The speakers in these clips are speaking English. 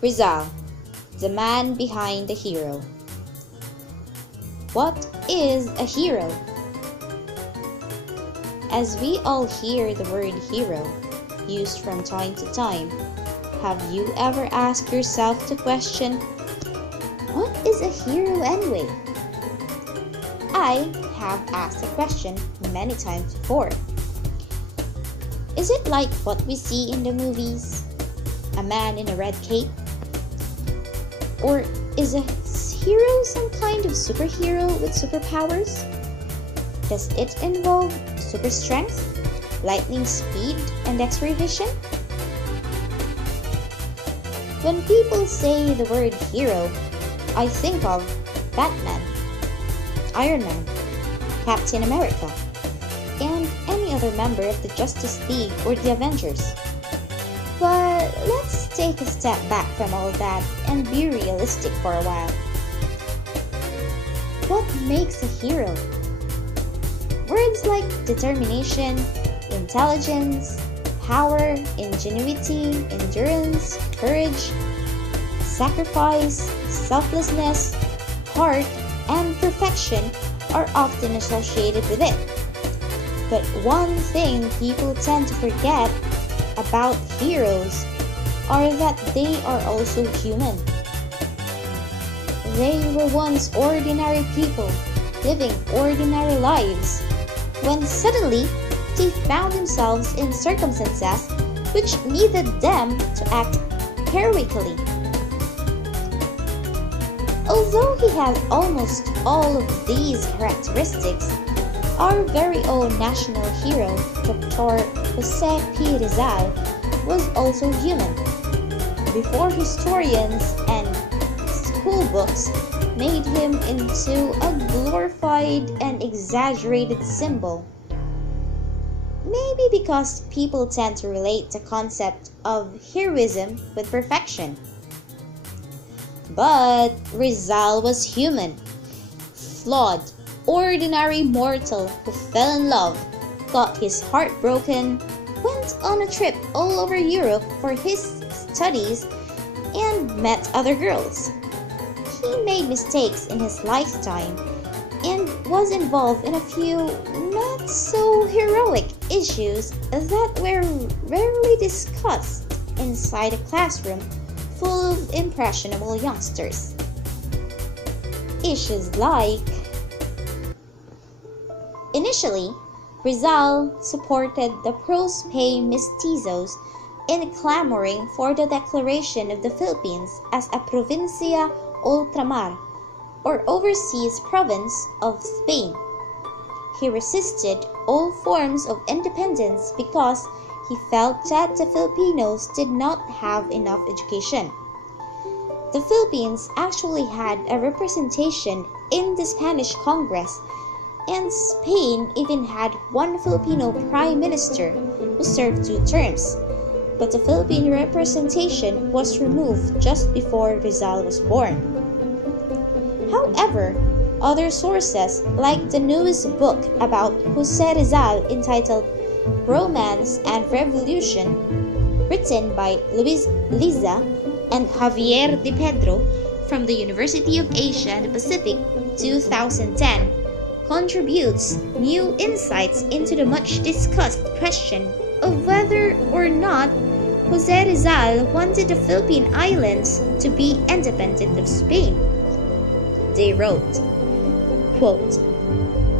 Rizal, the man behind the hero. What is a hero? As we all hear the word hero used from time to time, have you ever asked yourself the question, what is a hero anyway? I have asked the question many times before. Is it like what we see in the movies? A man in a red cape? Or is a hero some kind of superhero with superpowers? Does it involve super strength, lightning speed, and X-ray vision? When people say the word hero, I think of Batman, Iron Man, Captain America, and any other member of the Justice League or the Avengers. But let's take a step back from all that and be realistic for a while. What makes a hero? Words like determination, intelligence, power, ingenuity, endurance, courage, sacrifice, selflessness, heart, and perfection are often associated with it. But one thing people tend to forget about heroes are that they are also human. They were once ordinary people living ordinary lives when suddenly they found themselves in circumstances which needed them to act heroically. Although he had almost all of these characteristics, our very own national hero, Dr. Jose P. Rizal, was also human. Before historians and school books made him into a glorified and exaggerated symbol. Maybe because people tend to relate the concept of heroism with perfection. But Rizal was human, flawed, ordinary mortal who fell in love, got his heart broken, went on a trip all over Europe for his studies, and met other girls. He made mistakes in his lifetime and was involved in a few not so heroic issues that were rarely discussed inside a classroom full of impressionable youngsters. Issues like, initially, Rizal supported the pro-Spain mestizos in clamoring for the declaration of the Philippines as a provincia ultramar, or overseas province of Spain. He resisted all forms of independence because he felt that the Filipinos did not have enough education. The Philippines actually had a representation in the Spanish Congress, and Spain even had one Filipino prime minister who served 2 terms. But the Philippine representation was removed just before Rizal was born. However, other sources, like the newest book about Jose Rizal entitled Romance and Revolution, written by Luis Liza and Javier de Pedro from the University of Asia and the Pacific 2010, contributes new insights into the much discussed question of whether or not Jose Rizal wanted the Philippine Islands to be independent of Spain. They wrote, quote,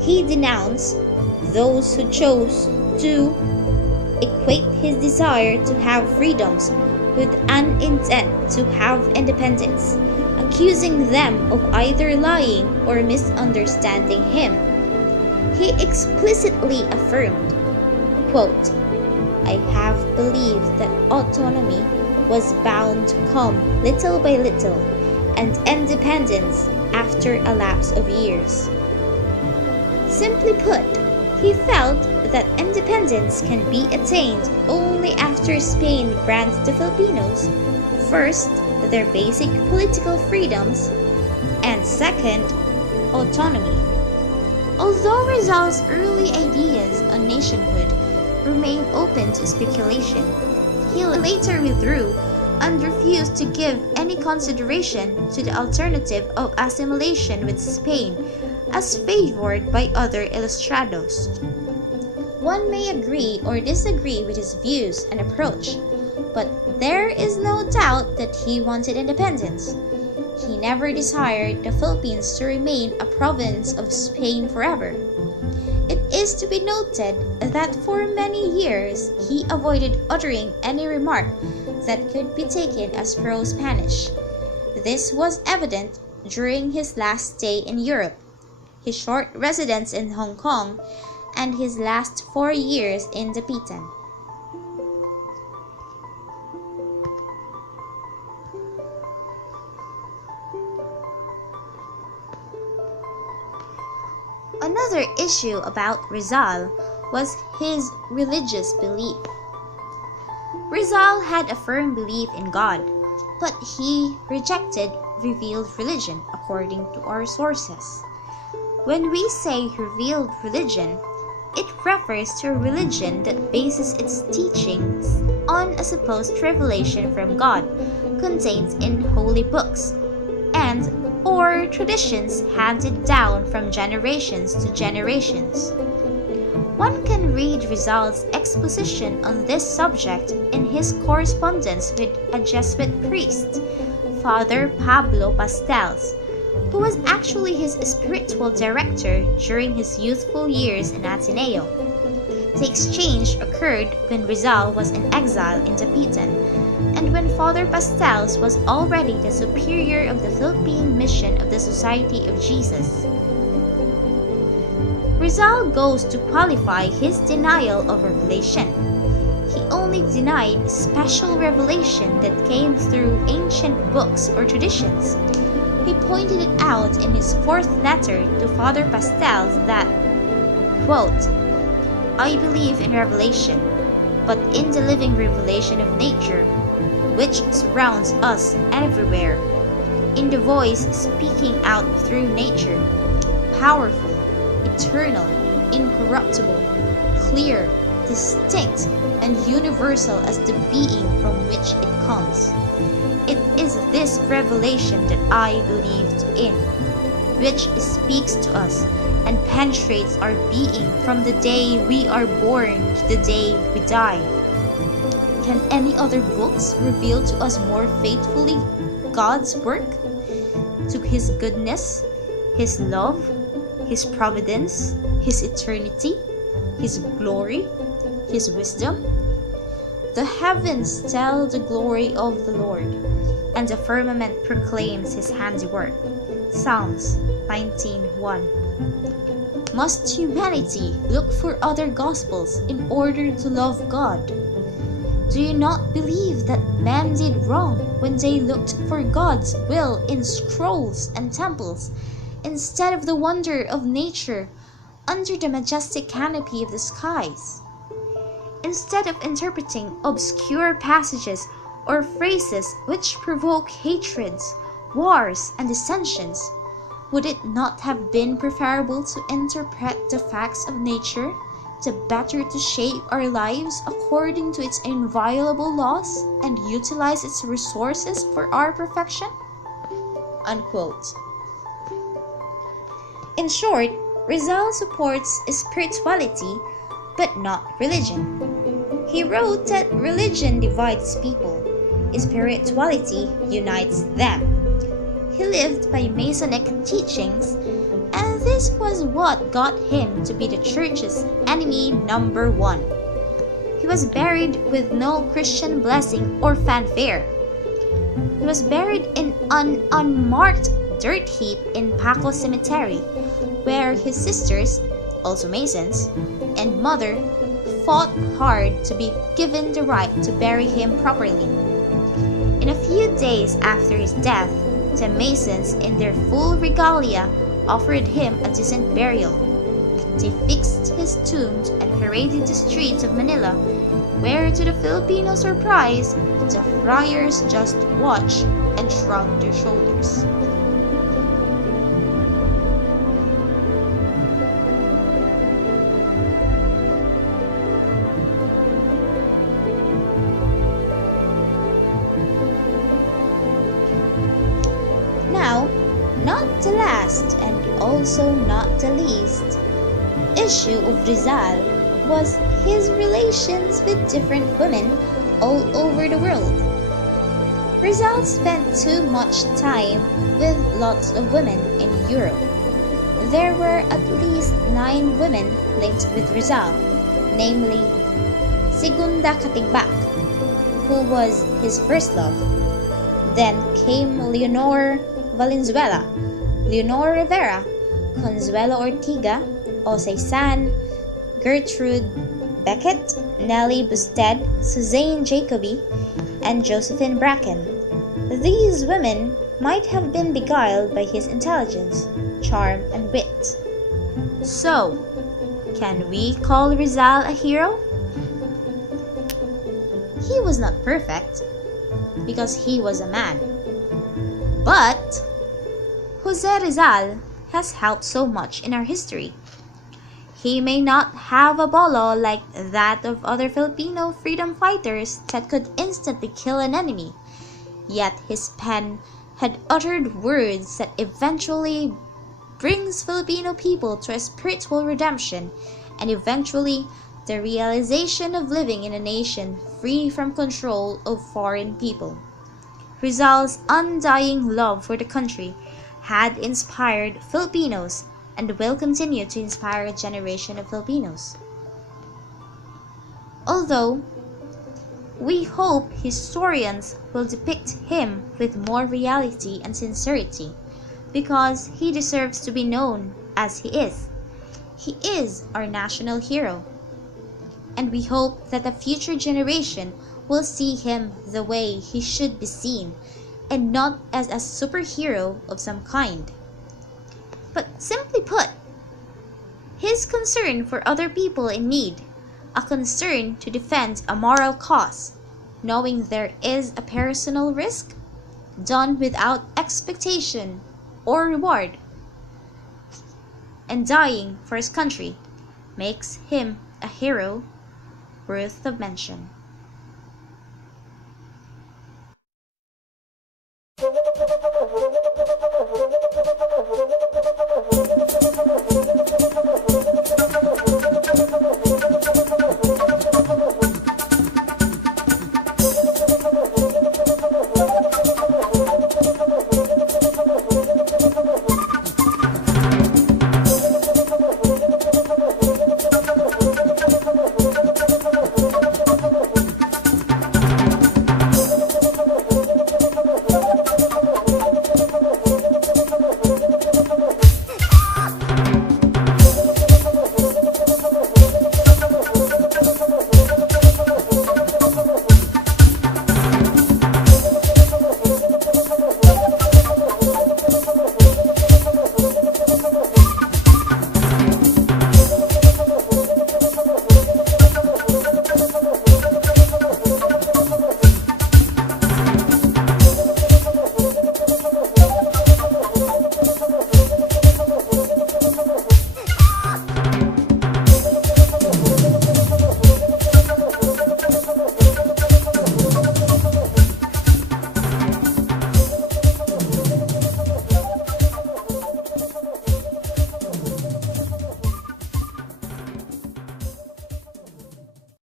"He denounced those who chose to equate his desire to have freedoms with an intent to have independence, accusing them of either lying or misunderstanding him. He explicitly affirmed, quote, I have believed that autonomy was bound to come little by little, and independence after a lapse of years. Simply put, he felt that independence can be attained only after Spain grants the Filipinos, first, their basic political freedoms, and second, autonomy. Although Rizal's early ideas on nationhood remained open to speculation, he later withdrew and refused to give any consideration to the alternative of assimilation with Spain as favored by other ilustrados. One may agree or disagree with his views and approach, but there is no doubt that he wanted independence. He never desired the Philippines to remain a province of Spain forever. It is to be noted that for many years he avoided uttering any remark that could be taken as pro-Spanish. This was evident during his last stay in Europe, his short residence in Hong Kong, and his last 4 years in Dapitan. Another issue about Rizal was his religious belief. Rizal had a firm belief in God, but he rejected revealed religion according to our sources. When we say revealed religion, it refers to a religion that bases its teachings on a supposed revelation from God contained in holy books and or traditions handed down from generations to generations. One can read Rizal's exposition on this subject in his correspondence with a Jesuit priest, Father Pablo Pastels, who was actually his spiritual director during his youthful years in Ateneo. The exchange occurred when Rizal was in exile in Dapitan, and when Father Pastels was already the superior of the Philippine mission of the Society of Jesus. Rizal goes to qualify his denial of revelation. He only denied special revelation that came through ancient books or traditions. He pointed it out in his fourth letter to Father Pastels that, quote, "I believe in revelation, but in the living revelation of nature, which surrounds us everywhere, in the voice speaking out through nature, powerful, eternal, incorruptible, clear, distinct, and universal as the being from which it comes. It is this revelation that I believed in, which speaks to us and penetrates our being from the day we are born to the day we die. Can any other books reveal to us more faithfully God's work? To His goodness, His love, His providence, His eternity, His glory, His wisdom? The heavens tell the glory of the Lord, and the firmament proclaims His handiwork." Psalms 19:1. Must humanity look for other gospels in order to love God? Do you not believe that men did wrong when they looked for God's will in scrolls and temples, instead of the wonder of nature under the majestic canopy of the skies? Instead of interpreting obscure passages or phrases which provoke hatreds, wars, and dissensions, would it not have been preferable to interpret the facts of nature, the better to shape our lives according to its inviolable laws and utilize its resources for our perfection? Unquote. In short, Rizal supports spirituality but not religion. He wrote that religion divides people, spirituality unites them. He lived by Masonic teachings, and this was what got him to be the church's enemy number one. He was buried with no Christian blessing or fanfare. He was buried in an unmarked dirt heap in Paco Cemetery, where his sisters, also Masons, and mother fought hard to be given the right to bury him properly. In a few days after his death, the Masons, in their full regalia, offered him a decent burial. They fixed his tomb and paraded the streets of Manila, where, to the Filipino surprise, the friars just watched and shrugged their shoulders. last and also not the least issue of Rizal was his relations with different women all over the world. Rizal spent too much time with lots of women in Europe. There were at least 9 women linked with Rizal, namely Segunda Katigbak, who was his first love. Then came Leonor Valenzuela, Leonor Rivera, Consuelo Ortiga, Osei San, Gertrude Beckett, Nellie Busted, Suzanne Jacobi, and Josephine Bracken. These women might have been beguiled by his intelligence, charm, and wit. So, can we call Rizal a hero? He was not perfect, because he was a man. But Jose Rizal has helped so much in our history. He may not have a bolo like that of other Filipino freedom fighters that could instantly kill an enemy, yet his pen had uttered words that eventually brings Filipino people to a spiritual redemption and eventually the realization of living in a nation free from control of foreign people. Rizal's undying love for the country had inspired Filipinos and will continue to inspire a generation of Filipinos. Although, we hope historians will depict him with more reality and sincerity, because he deserves to be known as he is. He is our national hero. And we hope that a future generation will see him the way he should be seen, and not as a superhero of some kind. But simply put, his concern for other people in need, a concern to defend a moral cause, knowing there is a personal risk, done without expectation or reward, and dying for his country, makes him a hero worth of mention.